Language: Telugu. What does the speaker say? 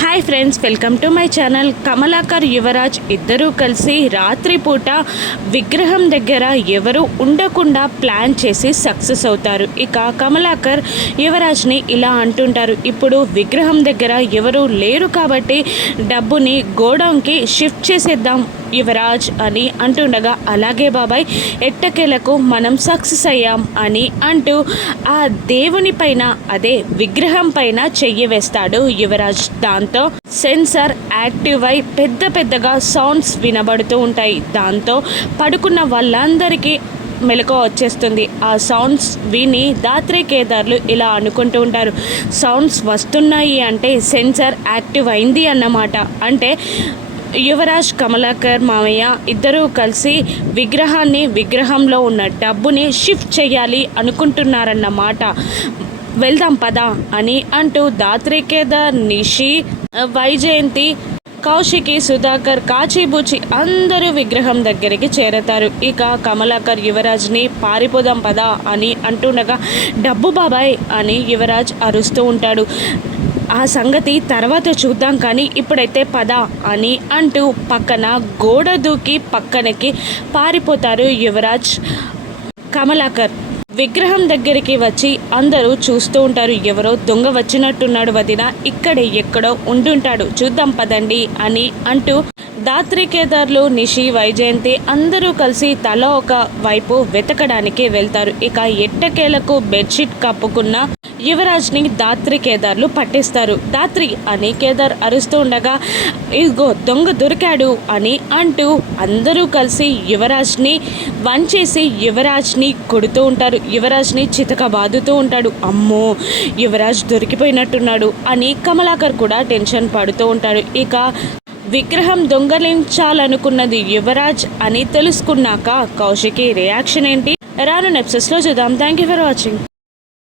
Hi friends, welcome to my channel. Kamalakar Yuvraj ఇద్దరూ కలిసి రాత్రిపూట విగ్రహం దగ్గర ఎవరు ఉండకుండా ప్లాన్ చేసి సక్సెస్ అవుతారు. ఇక కమలాకర్ యువరాజ్ని ఇలా అంటుంటారు, ఇప్పుడు విగ్రహం దగ్గర ఎవరు లేరు కాబట్టి డబ్బుని గోడౌన్కి షిఫ్ట్ చేసేద్దాం యువరాజ్ అని అంటుండగా, అలాగే బాబాయ్, ఎట్టకేలకు మనం సక్సెస్ అయ్యాం అని అంటూ ఆ దేవుని పైన, అదే విగ్రహం పైన చెయ్యి వేస్తాడు యువరాజ్. దాంతో సెన్సార్ యాక్టివ్ అయి పెద్ద పెద్దగా సౌండ్స్ వినబడుతూ ఉంటాయి. దాంతో పడుకున్న వాళ్ళందరికీ మెలకువ వచ్చేస్తుంది. ఆ సౌండ్స్ విని దాత్రి కేదార్లు ఇలా అనుకుంటూ ఉంటారు, సౌండ్స్ వస్తున్నాయి అంటే సెన్సార్ యాక్టివ్ అయింది అన్నమాట. అంటే యువరాజ్, కమలాకర్ మామయ్య ఇద్దరూ కలిసి విగ్రహంలో ఉన్న డబ్బుని షిఫ్ట్ చేయాలి అనుకుంటున్నారన్నమాట. వెళ్దాం పదా అని అంటూ దాత్రి కేదార్, నిషి, వైజయంతి, కౌశికి, సుధాకర్, కాచిబూచి అందరూ విగ్రహం దగ్గరికి చేరతారు. ఇక కమలాకర్ యువరాజ్ని పారిపోదాం పదా అని అంటుండగా, డబ్బు బాబాయ్ అని యువరాజ్ అరుస్తూ ఉంటాడు. ఆ సంగతి తర్వాత చూద్దాం, కానీ ఇప్పుడైతే పద అని అంటూ పక్కన గోడ దూకి పక్కనకి పారిపోతారు యువరాజ్, కమలాకర్. విగ్రహం దగ్గరికి వచ్చి అందరూ చూస్తూ ఉంటారు, ఎవరో దొంగ వచ్చినట్టున్నాడు వదిన, ఇక్కడే ఎక్కడో ఉండుంటాడు, చూద్దాం పదండి అని అంటూ దాత్రి కేదార్లు, నిషి, వైజయంతి అందరూ కలిసి తల ఒక వైపు వెతకడానికి వెళ్తారు. ఇక ఎట్టకేలకు బెడ్షీట్ కప్పుకున్న యువరాజ్ని దాత్రి కేదార్లు పట్టిస్తారు. దాత్రి అని కేదార్ అరుస్తూ ఉండగా, ఇదిగో దొంగ దొరికాడు అని అంటూ అందరూ కలిసి యువరాజ్ని వంచేసి యువరాజ్ని కొడుతూ ఉంటారు. యువరాజ్ని చితక బాదుతూ ఉంటాడు. అమ్మో, యువరాజ్ దొరికిపోయినట్టున్నాడు అని కమలాకర్ కూడా టెన్షన్ పడుతూ ఉంటాడు. ఇక విగ్రహం దొంగలించాలనుకున్నది యువరాజ్ అని తెలుసుకున్నాక కౌశికి రియాక్షన్ ఏంటి రాను ఎపిసోడ్స్లో చూద్దాం. Thank you for watching.